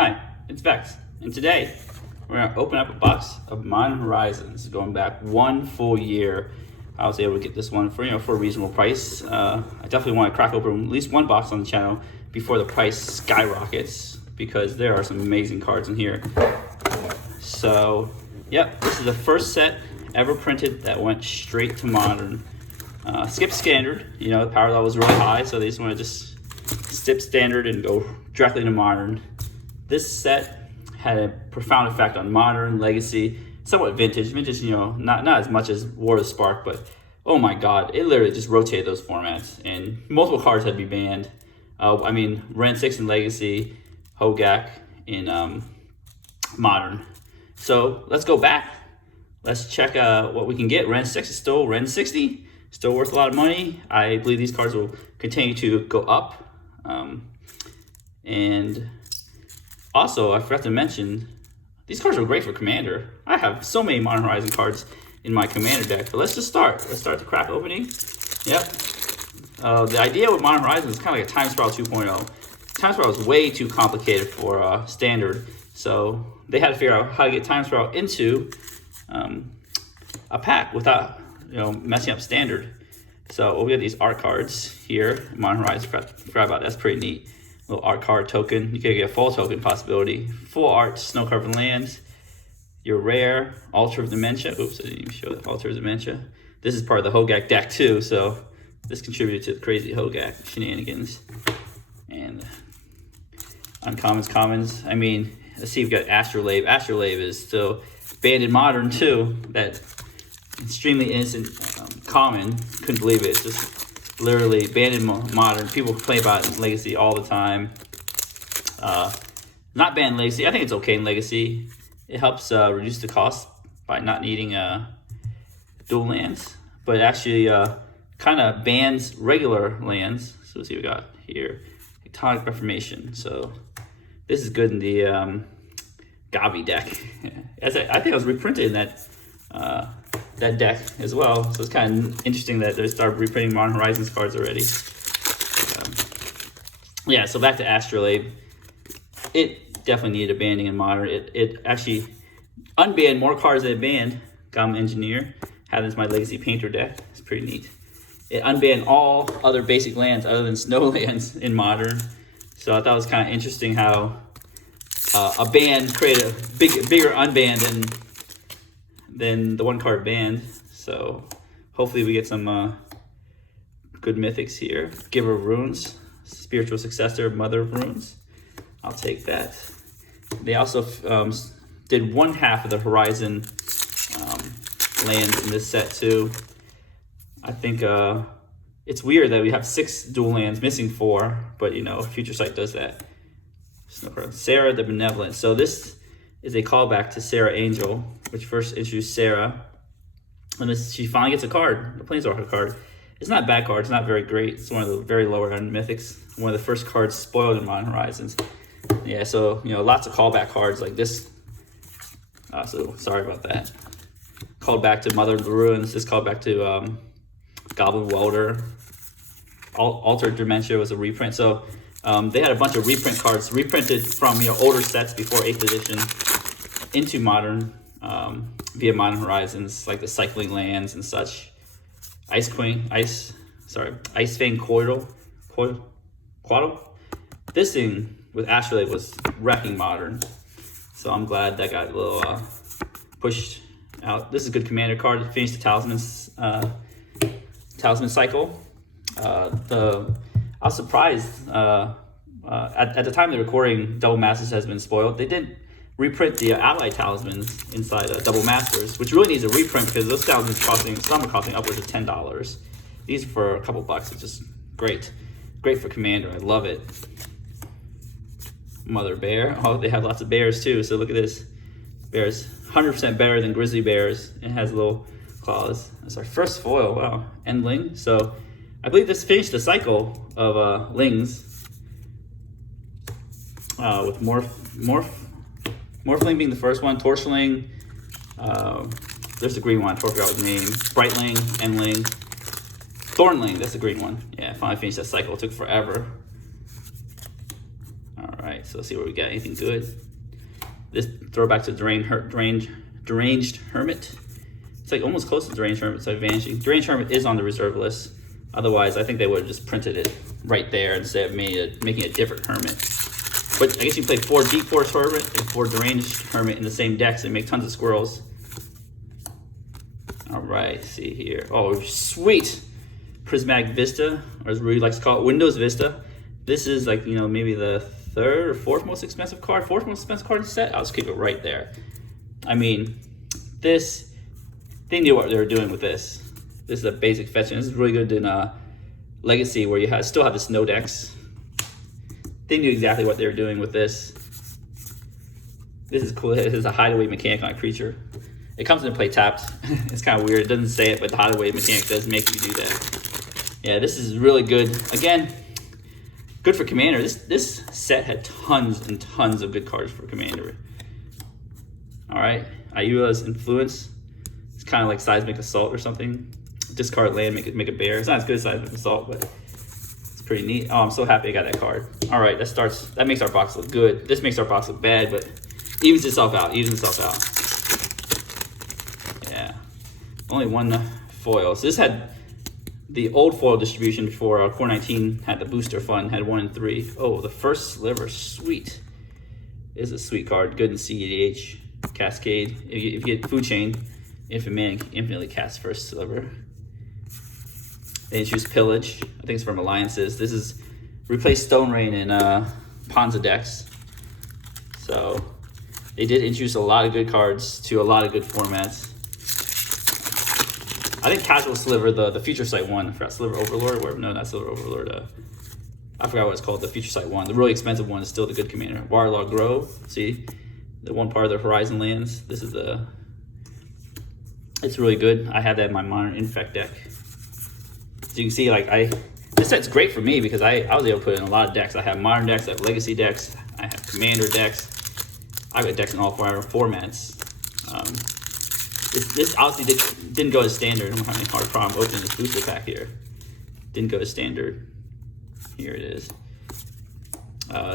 Hi, it's Vex, and today we're going to open up a box of Modern Horizons going back 1 full year. I was able to get this one for for a reasonable price. I definitely want to crack open at least one box on the channel before the price skyrockets because there are some amazing cards in here. So, yep, this is the first set ever printed that went straight to Modern. Skip Standard, the power level was really high, so they just want to just skip Standard and go directly to Modern. This set had a profound effect on Modern, Legacy, somewhat Vintage. Vintage, not as much as War of the Spark, but oh my god, it literally just rotated those formats, and multiple cards had to be banned. Ren 6 in Legacy, Hogak in Modern. So let's go back. Let's check what we can get. Ren 6 is still Ren 60, still worth a lot of money. I believe these cards will continue to go up. And also, I forgot to mention, these cards are great for Commander. I have so many Modern Horizon cards in my Commander deck, but let's just start. Let's start the crack opening. Yep. The idea with Modern Horizon is kind of like a Time Spiral 2.0. Time Spiral is way too complicated for Standard, so they had to figure out how to get Time Spiral into a pack without messing up Standard. So we have these art cards here. Modern Horizon, forgot about that. That's pretty neat. Little art card token. You could get a full token possibility. Full art, snow covered lands. Your rare Altar of Dementia. Oops, I didn't even show the Altar of Dementia. This is part of the Hogak deck too, so this contributed to the crazy Hogak shenanigans. And uncommons, commons. Let's see if we got Astrolabe. Astrolabe is still banned in Modern too. That extremely innocent common. Couldn't believe it. It's just literally banned in Modern. People complain about it in Legacy all the time. Not banned in Legacy. I think it's okay in Legacy. It helps reduce the cost by not needing dual lands. But it actually kind of bans regular lands. So let's see what we got here. Tectonic Reformation. So this is good in the Gavi deck. I think it was reprinted in that deck as well, so it's kind of interesting that they started reprinting Modern Horizons cards already. Yeah, so back to Astrolabe. It definitely needed a banning in Modern. It actually unbanned more cards than it banned. Goblin Engineer, had this in my Legacy Painter deck. It's pretty neat. It unbanned all other basic lands other than snow lands in Modern. So I thought it was kind of interesting how a ban created a bigger unban than the one card banned. So hopefully we get some good mythics here. Giver of Runes, Spiritual Successor of Mother of Runes. I'll take that. They also did one half of the Horizon lands in this set too. I think it's weird that we have 6 dual lands, missing 4, but Future Sight does that. Serra the Benevolent. So this is a callback to Serra Angel, which first introduced Serra. And she finally gets a card, a Planeswalker card. It's not a bad card, it's not very great. It's one of the very lower end mythics. One of the first cards spoiled in Modern Horizons. Yeah, so, lots of callback cards like this. So, sorry about that. Called back to Mother of the Ruins. This called back to Goblin Welder. Altar of Dementia was a reprint. So, they had a bunch of reprint cards reprinted from older sets before 8th edition into Modern via Modern Horizons, like the Cycling Lands and such. Icefang Quaddle. This thing with Astrolabe was wrecking Modern, so I'm glad that got a little pushed out. This is a good Commander card to finish the Talisman cycle. I was surprised at the time of the recording, Double Masters has been spoiled. They didn't reprint the Ally Talismans inside Double Masters, which really needs a reprint because those talismans some are costing upwards of $10. These are for a couple bucks, which is great. Great for Commander, I love it. Mother Bear, oh, they have lots of bears too, so look at this. Bears, 100% better than Grizzly Bears. It has little claws. That's our first foil, wow. Endling, so I believe this finished the cycle of Lings. With Morphling being the first one, Torchling, there's the green one, I forgot his name, Brightling, Endling, Thornling, that's the green one. Yeah, finally finished that cycle, it took forever. All right, so let's see what we got. Anything good? This throwback to Deranged Hermit. It's like almost close to Deranged Hermit. It's like vanishing. Deranged Hermit is on the reserve list. Otherwise, I think they would have just printed it right there instead of making a different Hermit. But I guess you play 4 Deep Forest Hermit and 4 Deranged Hermit in the same decks and make tons of squirrels. All right, see here. Oh, sweet. Prismatic Vista, or as Rudy likes to call it, Windows Vista. This is like, you know, maybe the 3rd or 4th most expensive card, 4th most expensive card in the set. I'll just keep it right there. I mean, this, they knew what they were doing with this. This is a basic fetch, and this is really good in Legacy, where you still have the snow decks. They knew exactly what they were doing with this. This is cool. It has a hideaway mechanic on a creature. It comes into play tapped. It's kind of weird. It doesn't say it, but the hideaway mechanic does make you do that. Yeah, this is really good. Again, good for Commander. This set had tons and tons of good cards for Commander. All right, Ayula's Influence. It's kind of like Seismic Assault or something. Discard land, make a bear. It's not as good as Seismic Assault, but it's pretty neat. Oh, I'm so happy I got that card. All right, that makes our box look good. This makes our box look bad, but evens itself out. Yeah, only 1 foil. So this had the old foil distribution before Core 19 had the booster fun, had 1 and 3. Oh, the first Sliver, sweet. Is a sweet card, good in CEDH. Cascade. If you get Food Chain, Infinite Mana can infinitely cast first Sliver. They introduced Pillage. I think it's from Alliances. This is replace Stone Rain in Ponza decks. So they did introduce a lot of good cards to a lot of good formats. I think Casual Sliver, the Future Sight one, I forgot, Sliver Overlord, or no, not Sliver Overlord. I forgot what it's called, the Future Sight one. The really expensive one is still the good commander. Waterlog Grove, see? The one part of the Horizon lands. This is it's really good. I have that in my Modern Infect deck. So you can see, like, this set's great for me because I was able to put in a lot of decks. I have Modern decks, I have Legacy decks, I have Commander decks. I've got decks in all 4 formats. This obviously didn't go to Standard. I'm having a hard problem opening this booster pack here. Didn't go to Standard. Here it is.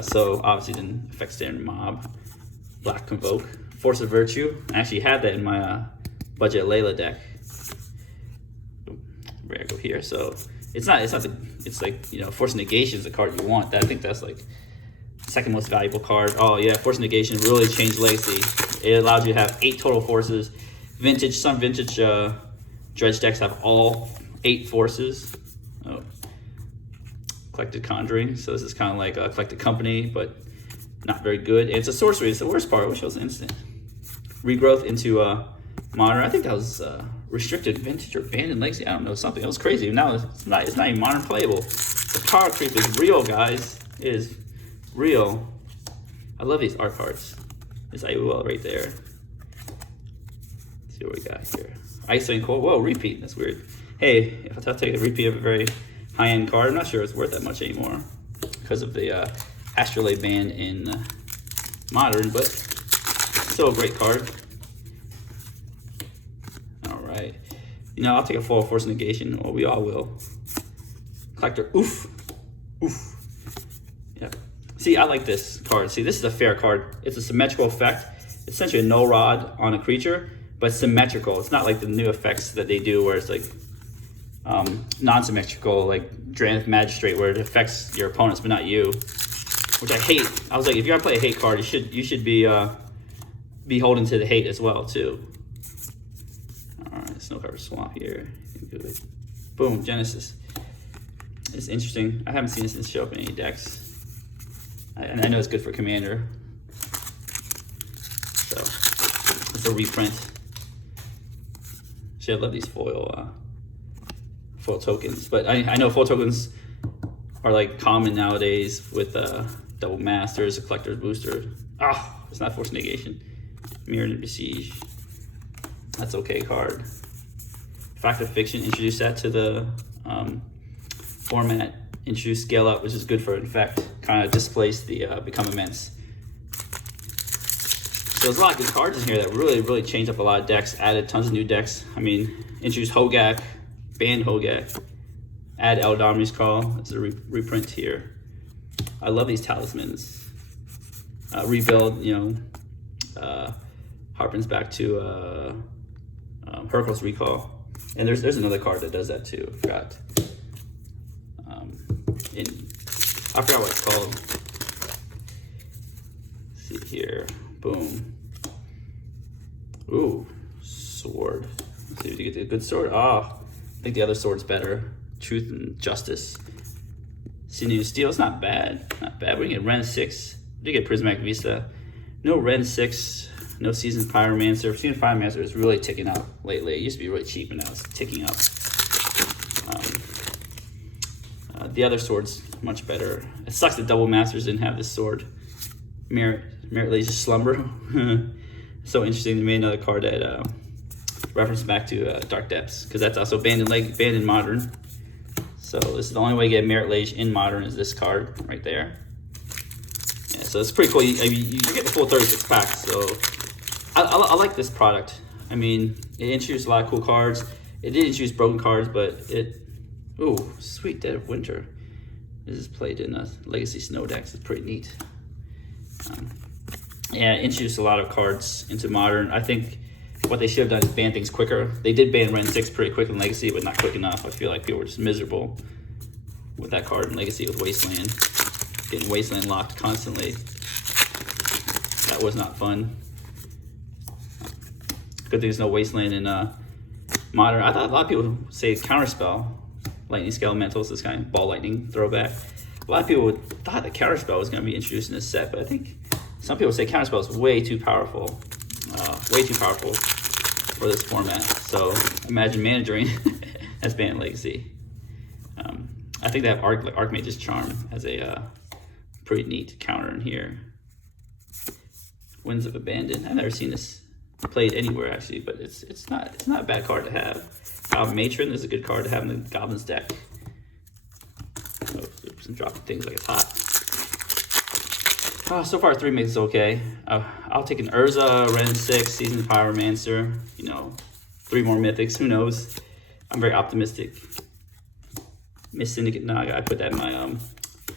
So obviously didn't affect Standard Mob. Black Convoke. Force of Virtue. I actually had that in my Budget Layla deck. Where I go here. So it's like, you know, Force Negation is the card you want. I think that's like second most valuable card. Oh yeah, Force Negation really changed Legacy. It allowed you to have 8 total forces. Some vintage Dredge decks have all 8 forces. Oh. Collected Conjuring. So this is kind of like a Collected Company, but not very good. And it's a sorcery. It's the worst part. I wish it was instant. Regrowth into Modern. I think that was restricted vintage or banned in Legacy. I don't know, something. It was crazy. Now it's not even Modern playable. The power creep is real, guys. It is real. I love these art cards. This Ayula right there. Let's see what we got here. Ice and Cold. Whoa, repeat. That's weird. Hey, if I take a repeat of a very high-end card, I'm not sure it's worth that much anymore because of the Astrolabe ban in Modern, but still a great card. All right. You know, I'll take a foil Force Negation, or we all will. Collector, oof. Oof. Yep. See, I like this card. See, this is a fair card. It's a symmetrical effect. It's essentially a null rod on a creature, but symmetrical. It's not like the new effects that they do where it's like non-symmetrical, like Drannith Magistrate, where it affects your opponents but not you, which I hate. I was like, if you're gonna play a hate card, you should be beholden to the hate as well too. All right, Snowcover Swamp here. Good. Boom, Genesis. It's interesting. I haven't seen this show up in any decks. And I know it's good for Commander. So it's a reprint. Actually, I love these foil tokens, but I know foil tokens are like common nowadays with Double Masters, a Collector's Booster. Ah, it's not Force Negation. Mirrored and Besiege. That's okay card. Fact of Fiction, introduce that to the format. Introduce Scale Up, which is good for Infect. Kind of displaced the Become Immense. So there's a lot of good cards in here that really changed up a lot of decks, added tons of new decks. I mean, introduced Hogak, banned Hogak, add Eldamri's Call. It's a reprint here. I love these talismans. rebuild, harpens back to Hercules Recall. And there's another card that does that too. I forgot. I forgot what it's called. Let's see here. Boom. Ooh, sword. Let's see if you get a good sword. Oh, I think the other sword's better. Truth and Justice. Sinew Steel. It's not bad. Not bad. We can get Ren 6. We did get Prismatic Vista. No Ren 6. No Seasoned Pyromancer. Seasoned Pyromancer is really ticking up lately. It used to be really cheap, and now it's ticking up. The other sword's much better. It sucks that Double Masters didn't have this sword. Merit Lady's Slumber. So interesting. They made another card that reference back to Dark Depths, because that's also banned in Modern. So this is the only way to get Merit Lage in Modern is this card right there. Yeah, so it's pretty cool. You get the full 36 pack. So I like this product. I mean, it introduced a lot of cool cards. It did introduce broken cards, but ooh, Sweet Dead of Winter. This is played in a Legacy Snow decks. It's pretty neat. Yeah, it introduced a lot of cards into Modern. I think what they should have done is ban things quicker. They did ban Ren 6 pretty quick in Legacy, but not quick enough. I feel like people were just miserable with that card in Legacy with Wasteland. Getting Wasteland locked constantly. That was not fun. Good thing there's no Wasteland in Modern. I thought a lot of people say Counterspell. Lightning Scale Elementals, this kind of ball lightning throwback. A lot of people thought that Counterspell was going to be introduced in this set, but I think some people say Counterspell is way too powerful. Way too powerful for this format. So imagine Mana Drain as banned Legacy. I think they have Archmage's Charm as a pretty neat counter in here. Winds of Abandon. I've never seen this played anywhere actually, but it's not a bad card to have. Matron is a good card to have in the Goblins deck. Oh, oops, I'm dropping things like it's hot. So far 3 makes it okay. I'll take an Urza, Ren 6, Seasoned Pyromancer, 3 more Mythics, who knows. I'm very optimistic. Miss Syndicate Naga, I put that in my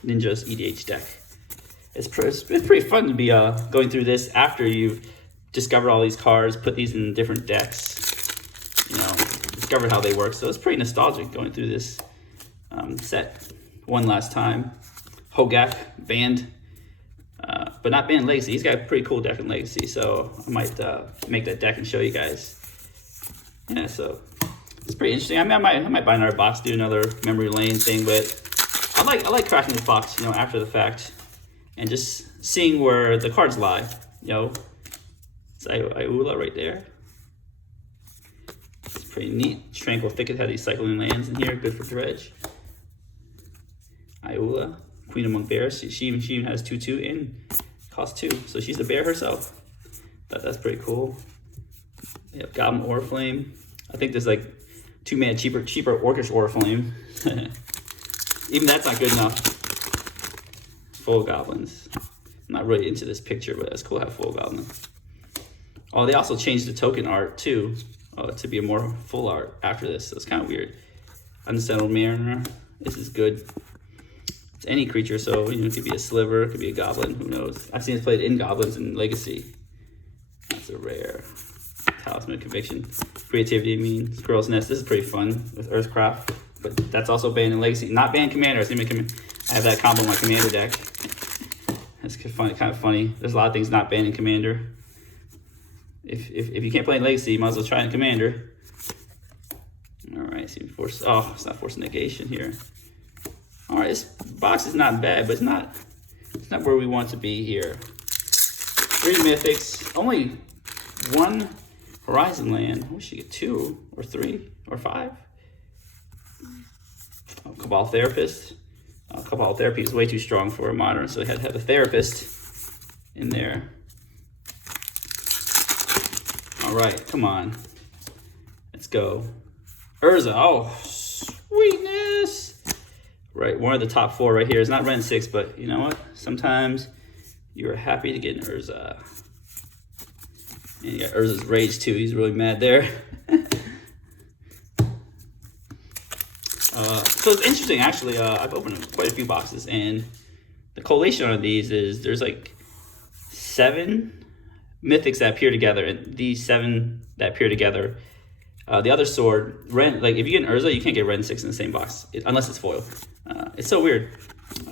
Ninja's EDH deck. It's pretty fun to be going through this after you discover all these cards, put these in different decks, discover how they work. So it's pretty nostalgic going through this set one last time. Hogak, banned. But not banned Legacy. He's got a pretty cool deck in Legacy, so I might make that deck and show you guys. Yeah, so it's pretty interesting. I mean, I might buy another box, do another memory lane thing, but I like cracking this box, after the fact, and just seeing where the cards lie. It's Ayula right there. It's pretty neat. Tranquil Thicket had these cycling lands in here, good for dredge. Ayula, Queen Among Bears. She even has 2/2 and costs 2, so she's a bear herself. That's pretty cool. Yep, Goblin Oriflame. I think there's like 2 mana cheaper Orcish Oriflame. Even that's not good enough. Full Goblins. I'm not really into this picture, but that's cool to have full Goblins. Oh, they also changed the token art too, to be a more full art after this. So it's kind of weird. Unsettled Mariner. This is good. It's any creature, so it could be a sliver, it could be a goblin, who knows. I've seen it played in goblins in Legacy. That's a rare. Talisman of Conviction. Creativity, Squirrel's Nest. This is pretty fun with Earthcraft, but that's also banned in Legacy. Not banned Commander. I have that combo in my Commander deck. That's kind of funny. There's a lot of things not banned in Commander. If you can't play in Legacy, you might as well try in Commander. Alright, it's not Force Negation here. Alright, this box is not bad, but it's not where we want to be here. 3 Mythics, only 1 Horizon land. I wish you get 2 or 3 or 5. Cabal Therapist. Cabal Therapy is way too strong for a Modern, so they had to have a Therapist in there. Alright, come on. Let's go. Urza, oh, sweetness. Right, one of the top 4 right here. It's not Ren 6, but you know what? Sometimes you're happy to get an Urza. And you got Urza's Rage too. He's really mad there. So it's interesting, actually. I've opened quite a few boxes, and the collation on these is there's like 7 mythics that appear together, and these 7 that appear together. The other sword, Ren, like if you get an Urza, you can't get Ren 6 in the same box, unless it's foil. It's so weird.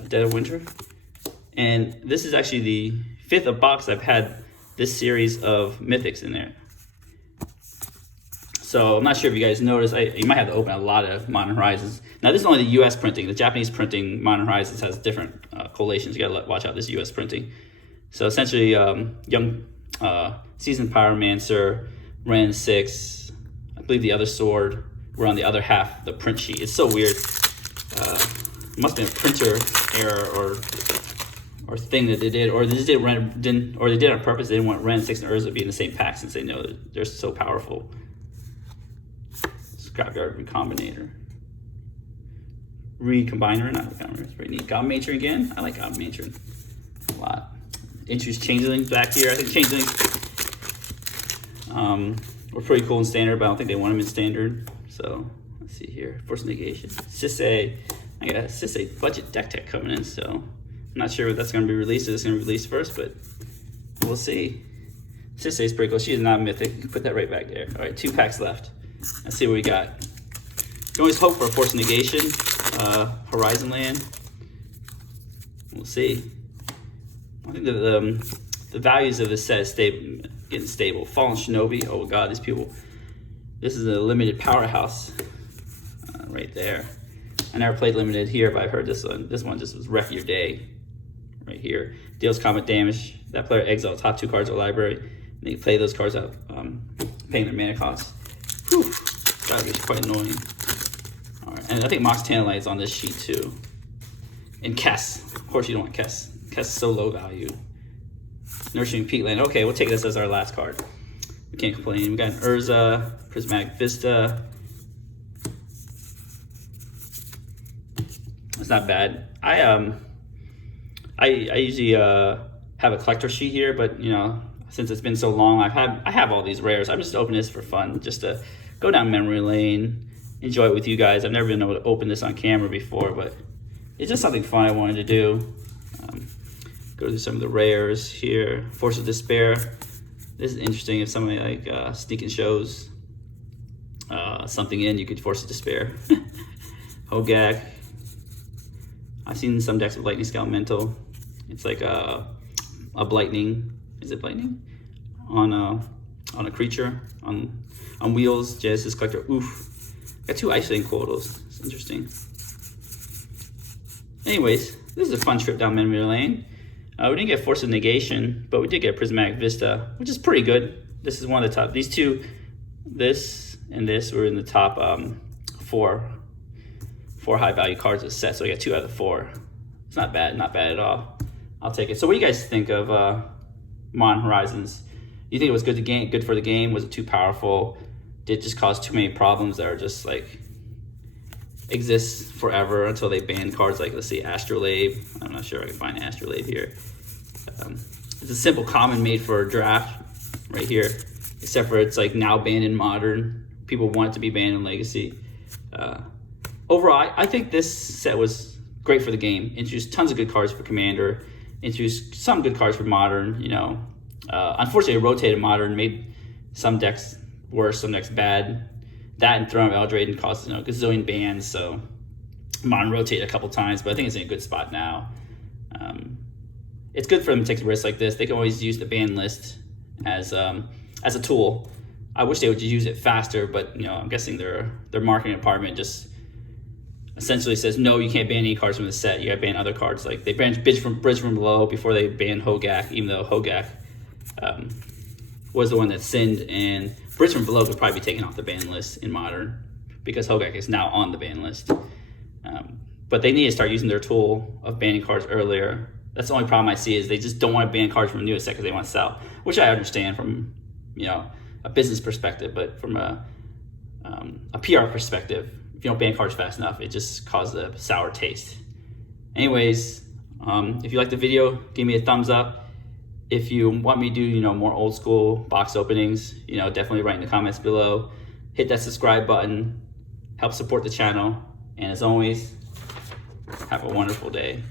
Dead of Winter. And this is actually the 5th box I've had this series of mythics in there. So I'm not sure if you guys noticed, you might have to open a lot of Modern Horizons. Now this is only the US printing. The Japanese printing, Modern Horizons, has different collations. You gotta watch out this US printing. So essentially, Young Seasoned Pyromancer, Ren 6, I believe the other sword were on the other half of the print sheet. It's so weird. It must have been a printer error or thing that they did, or they just didn't, or they did it on purpose. They didn't want Ren 6 and Urza to be in the same pack since they know that they're so powerful. Scrapyard Recombinator. Recombiner, not Recombiner, it's pretty neat. God Matron again. I like God Matron a lot. Introduce Changelings back here. I think Changelings were pretty cool in Standard, but I don't think they want them in Standard. So let's see here. Force Negation. Sisay. I got a Sisay budget deck tech coming in, so I'm not sure if that's going to be released or it's going to be released first, but we'll see. Sisay's pretty cool. She is not mythic. You can put that right back there. All right, 2 packs left. Let's see what we got. You can always hope for a Force Negation, Horizon Land. We'll see. I think the values of this set is getting stable. Fallen Shinobi. Oh god, these people. This is a limited powerhouse right there. I never played limited here, but I've heard this one. This one just was wreck your day. Right here. Deals combat damage. That player exiles top 2 cards of the library. And they play those cards out, paying their mana costs. Whew. That'd be quite annoying. Alright, and I think Mox Tantalite is on this sheet too. And Kess. Of course you don't want Kess. Kess is so low value. Nourishing Peatland. Okay, we'll take this as our last card. We can't complain. We got an Urza, Prismatic Vista. It's not bad. I usually have a collector sheet here, but you know, since it's been so long, I have all these rares. I'm just opening this for fun, just to go down memory lane, enjoy it with you guys. I've never been able to open this on camera before, but it's just something fun I wanted to do. Go through some of the rares here. Force of Despair. This is interesting. If somebody like sneaking shows something in, you could Force of Despair. Hogak. I've seen some decks with Lightning Scout Mental. It's like a Blightning. Is it Blightning? On a creature on wheels. Genesis Collector. Oof. Got 2 Isolating Quotas. It's interesting. Anyways, this is a fun trip down memory lane. We didn't get Force of Negation, but we did get Prismatic Vista, which is pretty good. This is one of the top. These 2, this and this, were in the top 4 high value cards of the set. So we got 2 out of 4. It's not bad at all. I'll take it. So what do you guys think of Modern Horizons? You think it was good for the game? Was it too powerful? Did it just cause too many problems that are just like exist forever until they ban cards like, let's see, Astrolabe. I'm not sure if I can find Astrolabe here. It's a simple common made for a draft right here, except for it's like now banned in Modern. People want it to be banned in Legacy. Overall, I think this set was great for the game. Introduced tons of good cards for Commander. Introduced some good cards for Modern. You know, unfortunately, rotated Modern made some decks worse, some decks bad. That and Throne of Eldraine caused, you know, gazillion bans. So Modern rotated a couple times, but I think it's in a good spot now. It's good for them to take risks like this. They can always use the ban list as a tool. I wish they would use it faster, but you know, I'm guessing their marketing department just essentially says, no, you can't ban any cards from the set. You got to ban other cards. Like they banned Bridge from Below before they banned Hogak, even though Hogak was the one that sinned, and Bridge from Below could probably be taken off the ban list in Modern because Hogak is now on the ban list. But they need to start using their tool of banning cards earlier. That's the only problem I see, is they just don't want to ban cards from the newest set because they want to sell, which I understand from, you know, a business perspective, but from a PR perspective, if you don't ban cards fast enough, it just causes a sour taste. Anyways, if you like the video, give me a thumbs up. If you want me to do, you know, more old school box openings, you know, definitely write in the comments below. Hit that subscribe button, help support the channel, and as always, have a wonderful day.